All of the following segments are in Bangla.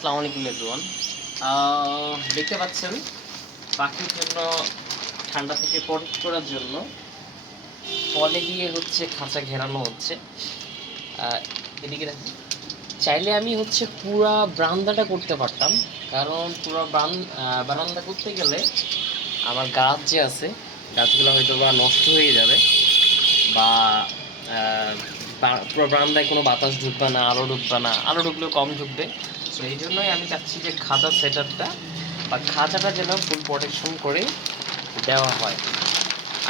আসসালামু আলাইকুম এভরিওয়ান দেখতে পাচ্ছেন, পাখির জন্য, ঠান্ডা থেকে প্রোটেক্ট করার জন্য ফলে দিয়ে হচ্ছে খাঁচা ঘেরানো হচ্ছে। এদিকে দেখেন, চাইলে আমি হচ্ছে পুরা বারান্দাটা করতে পারতাম, কারণ পুরো বারান্দা করতে গেলে আমার গাছ যে আছে, গাছগুলো হয়তো বা নষ্ট হয়ে যাবে বা- পুরো বারান্দায় কোনো বাতাস ঢুকবে না, আলো ঢুকবে না, আলো ঢুকলেও কম ঢুকবে। তো এই জন্যই আমি চাচ্ছি যে খাঁচা সেটআপটা বা খাঁচাটা যেন ফুল প্রোটেকশন করে দেওয়া হয়।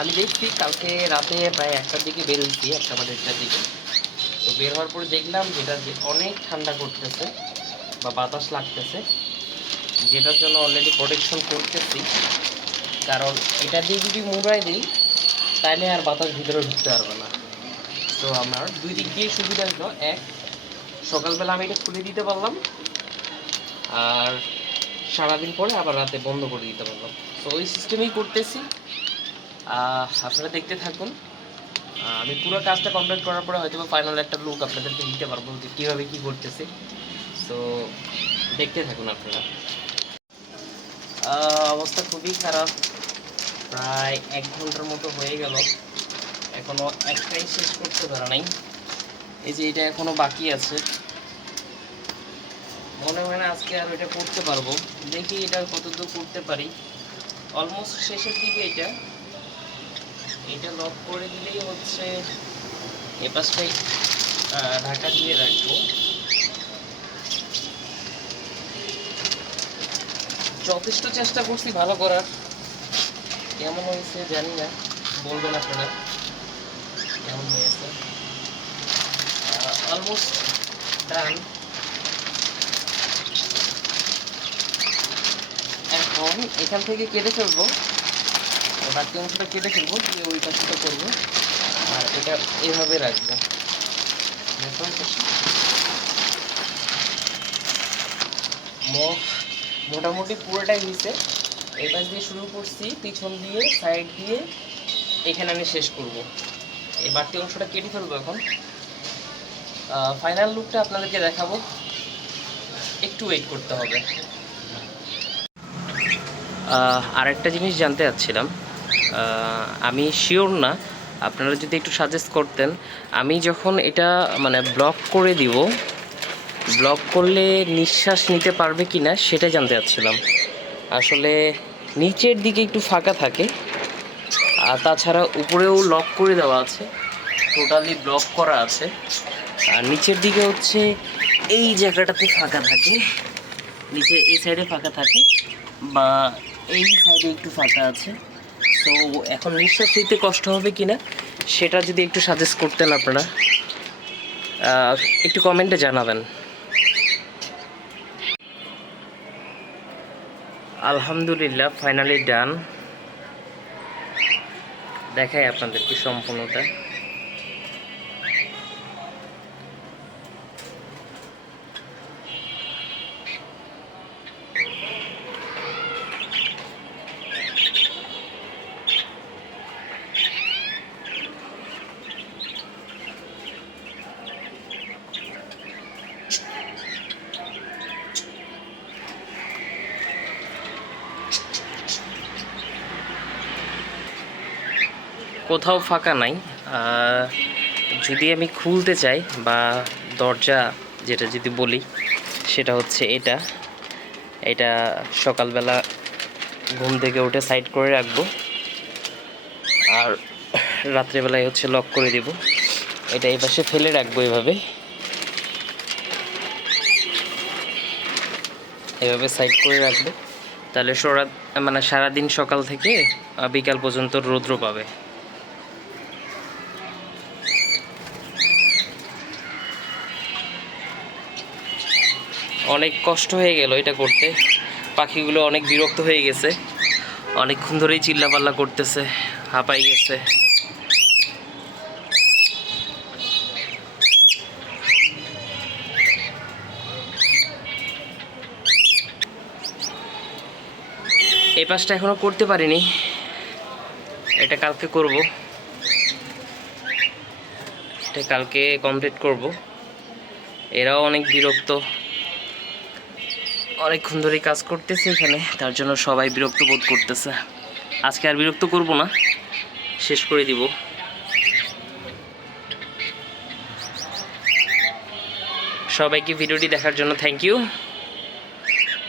আমি দেখছি কালকে রাতে প্রায় একটার দিকে বেরোচ্ছি, একটা বা দেড়টার দিকে। তো বের হওয়ার পরে দেখলাম যেটা অনেক ঠান্ডা করতেছে বা বাতাস লাগতেছে, যেটার জন্য অলরেডি প্রোটেকশন করতেছি। কারণ এটা দিয়ে যদি মুড়াই দিই তাহলে আর বাতাস ভিতরে ঢুকতে পারবে না। তো আমার দুই দিক দিয়ে সুবিধা হলো। এক সকালবেলা আমি এটা খুলে দিতে পারলাম। আর সারাদিন পরে আবার রাতে বন্ধ করে দিতে পারলাম। তো ওই সিস্টেমেই করতেছি। আপনারা দেখতে থাকুন। আমি পুরো কাজটা কমপ্লিট করার পরে হয়তো ফাইনাল একটা লুক আপনাদেরকে দিতে পারব যে কীভাবে কী করতেছি। তো দেখতে থাকুন আপনারা। অবস্থা খুবই খারাপ। প্রায় এক ঘণ্টার মতো হয়ে গেল। এখনও একটাই শেষ করতে পারা নাই। এই যে এটা এখনও বাকি আছে। আজকে আর এটা করতে পারব। দেখি এটা কতদূর করতে পারি। অলমোস্ট শেষের দিকে এটা। এটা লক করে দিলেই হচ্ছে এ ঢাকা দিয়ে রাখব। যথেষ্ট চেষ্টা করছি ভালো করার। কেমন হয়েছে জানি না, বলবেন আপনারা। কেমন হয়েছে? অলমোস্ট ডান এখন এখান থেকে কেটে ফেলব। বাকি অংশটা কেটে ফেলব, দিয়ে ওই পাশটা করব। আর এটা এভাবে রাখব। মোটামুটি পুরোটাই হয়েছে। এই পাশ দিয়ে শুরু করছি, পিছন দিয়ে সাইড দিয়ে। এখানে আমি শেষ করব। এই বাড়তি অংশটা কেটে ফেলব এখন। ফাইনাল লুকটা আপনাদেরকে দেখাবো। একটু ওয়েট করতে হবে। আরেকটা জিনিস জানতে চাচ্ছিলাম। আমি শিওর না। আপনারা যদি একটু সাজেস্ট করতেন, আমি যখন এটা মানে ব্লক করে দিব ব্লক করলে নিঃশ্বাস নিতে পারবে কি না সেটা জানতে চাচ্ছিলাম। আসলে নিচের দিকে একটু ফাঁকা থাকে, আর তাছাড়া উপরেও লক করে দেওয়া আছে টোটালি ব্লক করা আছে। আর নিচের দিকে হচ্ছে এই জায়গাটাতে ফাঁকা থাকে, নিচে এই সাইডে ফাঁকা থাকে, বা এই সাইডে একটু ফাঁকা আছে। তো এখন নিঃশ্বাস নিতে কষ্ট হবে কি না সেটা যদি একটু সাজেস্ট করতেন আপনারা একটু কমেন্টে জানাবেন। আলহামদুলিল্লাহ ফাইনালি ডান দেখাই আপনাদেরকে সম্পূর্ণটা। কোথাও ফাঁকা নাই। যদি আমি খুলতে চাই বা দরজা যেটা যদি বলি, সেটা হচ্ছে এটা। এটা সকালবেলা ঘুম থেকে উঠে সাইড করে রাখব। আর রাত্রেবেলায় হচ্ছে লক করে দিব। এটা এই পাশে ফেলে রাখব এভাবে। এভাবে সাইড করে রাখব। তাহলে সারা মানে সারাদিন সকাল থেকে বিকাল পর্যন্ত রৌদ্র পাবে। অনেক কষ্ট হয়ে গেল এটা করতে। পাখিগুলো অনেক বিরক্ত হয়ে গেছে। অনেকক্ষণ ধরেই চিল্লাপাল্লা করতেছে হাঁপাই গেছে। এই পাশটা এখনও করতে পারিনি। এটা কালকে করব। এটা কালকে কমপ্লিট করব। এরাও অনেক বিরক্ত। অনেকক্ষণ ধরে কাজ করতেছে এখানে, তার জন্য সবাই বিরক্ত বোধ করতেছে। আজকে আর বিরক্ত করব না, শেষ করে দিব। সবাইকে ভিডিওটি দেখার জন্য থ্যাংক ইউ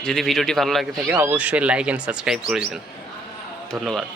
যদি ভিডিওটি ভালো লাগে থাকে, অবশ্যই লাইক অ্যান্ড সাবস্ক্রাইব করে দেবেন। ধন্যবাদ।